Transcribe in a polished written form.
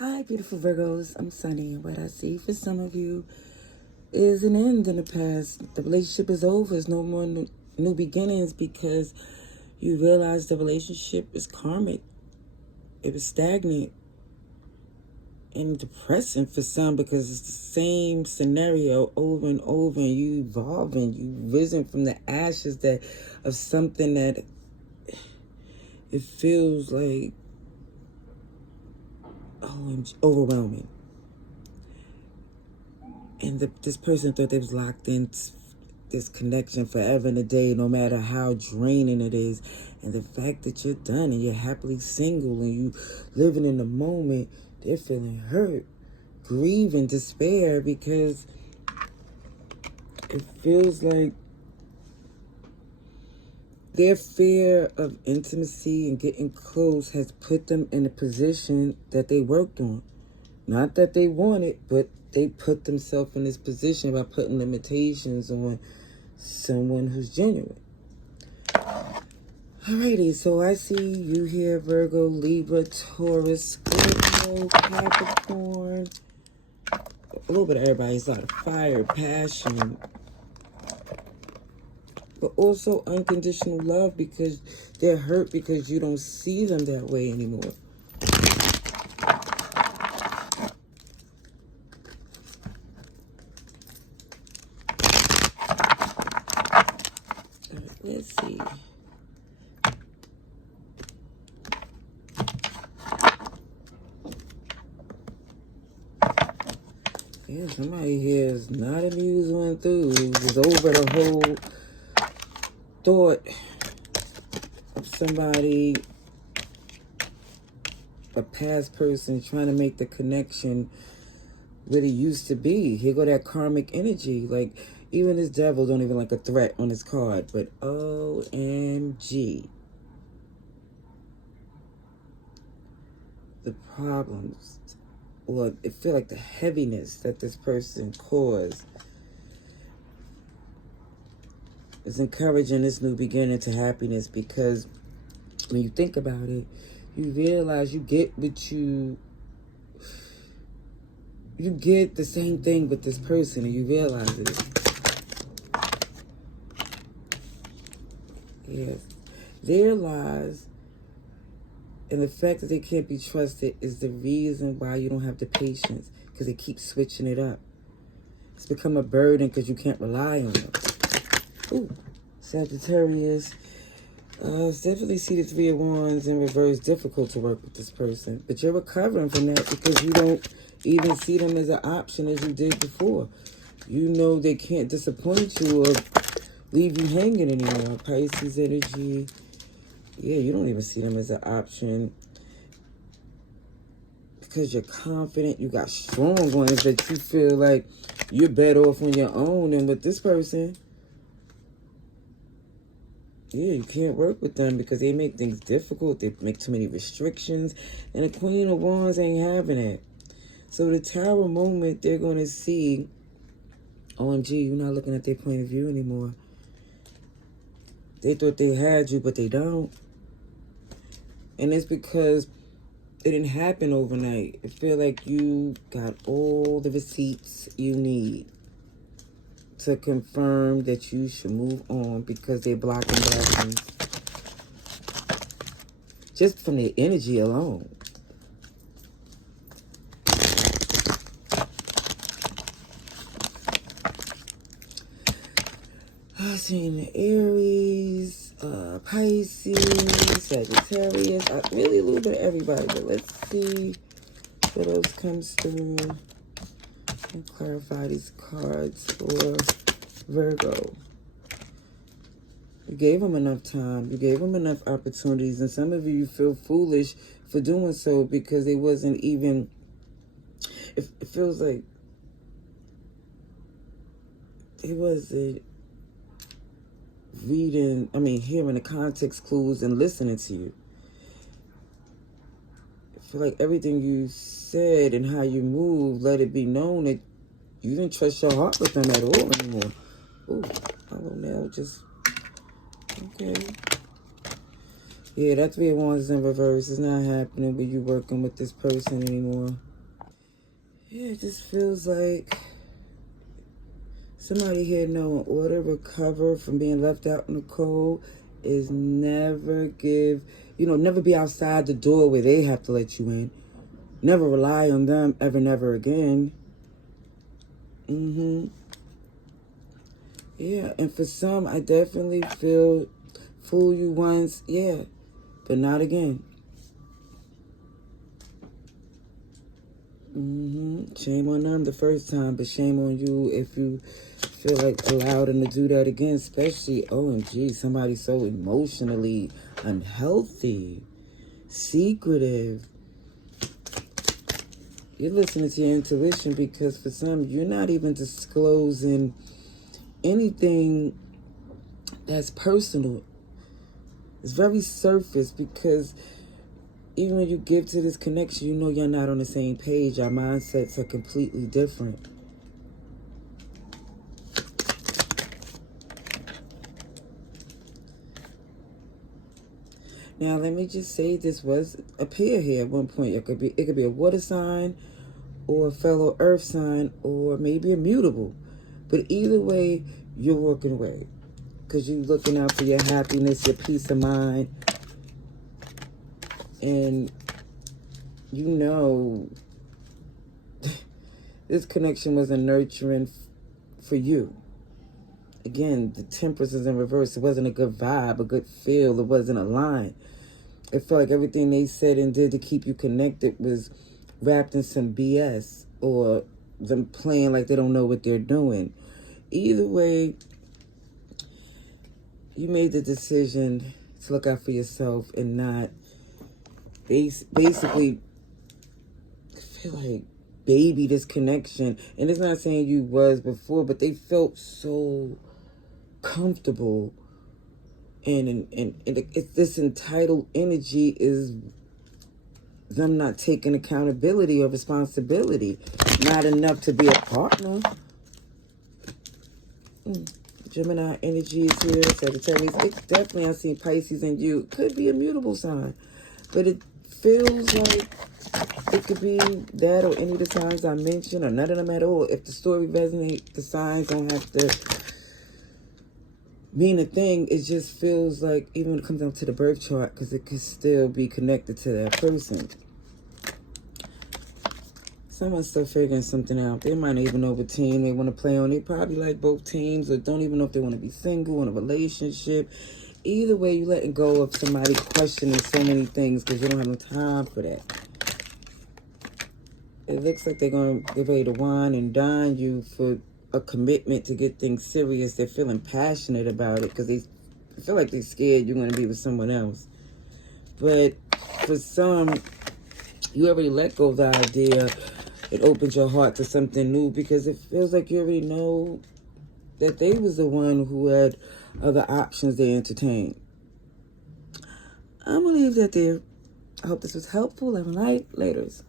Hi, beautiful Virgos. I'm Sunny, and what I see for some of you is an end in the past. The relationship is over. There's no more new beginnings because you realize the relationship is karmic. It was stagnant and depressing for some because it's the same scenario over and over, and you evolving. You've risen from the ashes of something that it feels like overwhelming. And this person thought they was locked in this connection forever and a day, no matter how draining it is. And the fact that you're done and you're happily single and you living in the moment, they're feeling hurt, grieving, despair, because it feels like their fear of intimacy and getting close has put them in a position that they worked on. Not that they want it, but they put themselves in this position by putting limitations on someone who's genuine. Alrighty, so I see you here, Virgo, Libra, Taurus, Scorpio, Capricorn. A little bit of everybody's a lot of fire, passion, but also unconditional love because they're hurt because you don't see them that way anymore. Let's see. Yeah, somebody here is not amused or enthused. Is over the whole thought of somebody, a past person, trying to make the connection where it used to be. Here go that karmic energy. Like, even this devil don't even like a threat on his card. But OMG. The problems, or it feel like the heaviness that this person caused is encouraging this new beginning to happiness, because when you think about it, you realize you get you get the same thing with this person, and you realize it. Yes. Their lies and the fact that they can't be trusted is the reason why you don't have the patience, because they keep switching it up. It's become a burden because you can't rely on them. Ooh, Sagittarius. Definitely see the Three of Wands in reverse. Difficult to work with this person. But you're recovering from that because you don't even see them as an option as you did before. You know they can't disappoint you or leave you hanging anymore. Pisces energy. Yeah, you don't even see them as an option because you're confident. You got strong ones that you feel like you're better off on your own than with this person. Yeah, you can't work with them because they make things difficult. They make too many restrictions. And the Queen of Wands ain't having it. So the Tower moment, they're going to see, OMG, you're not looking at their point of view anymore. They thought they had you, but they don't. And it's because it didn't happen overnight. I feel like you got all the receipts you need to confirm that you should move on because they're blocking blessings. Just from their energy alone. I've seen the Aries, Pisces, Sagittarius. Really a little bit of everybody, but let's see what else comes through and clarify these cards for Virgo. You gave them enough time. You gave them enough opportunities. And some of you feel foolish for doing so because it wasn't even... It feels like it wasn't hearing the context clues and listening to you. I feel like everything you said and how you moved, let it be known that you didn't trust your heart with them at all anymore. Ooh, hello now, just... Okay. Yeah, that Three of Wands is in reverse. It's not happening when you working with this person anymore. Yeah, it just feels like somebody here know in order to recover from being left out in the cold is never never be outside the door where they have to let you in. Never rely on them ever, never again. Yeah, and for some, I definitely feel fool you once, yeah, but not again. Shame on them the first time, but shame on you if you feel like allowed them to do that again, especially, OMG, somebody so emotionally unhealthy, secretive. You're listening to your intuition because for some, you're not even disclosing anything that's personal. It's very surface because even when you give to this connection, you know you're not on the same page. Our mindsets are completely different. Now, let me just say this was a pair here at one point. It could be a water sign or a fellow earth sign or maybe a mutable. But either way, you're working away because you're looking out for your happiness, your peace of mind. And you know this connection was a nurturing for you. Again, the Temperance is in reverse. It wasn't a good vibe, a good feel. It wasn't aligned. It felt like everything they said and did to keep you connected was wrapped in some BS or them playing like they don't know what they're doing. Either way, you made the decision to look out for yourself and not basically feel like baby this connection. And it's not saying you was before, but they felt so comfortable. And it's this entitled energy is them not taking accountability or responsibility. Not enough to be a partner. Gemini energy is here. Sagittarius. It's definitely, I see Pisces in you. Could be a mutable sign. But it feels like it could be that or any of the signs I mentioned or none of them at all. If the story resonates, the signs don't have to mean a thing. It just feels like even when it comes down to the birth chart, because it could still be connected to that person. Someone's still figuring something out. They might not even know what team they want to play on. They probably like both teams or don't even know if they want to be single in a relationship. Either way, you letting go of somebody questioning so many things because you don't have no time for that. It looks like they're going to get ready to wine and dine you for a commitment to get things serious. They're feeling passionate about it because they feel like they're scared you're going to be with someone else. But for some, you already let go of the idea. It opens your heart to something new because it feels like you already know that they was the one who had other options they entertained. I'm going to leave that there. I hope this was helpful. Have a night. Laters.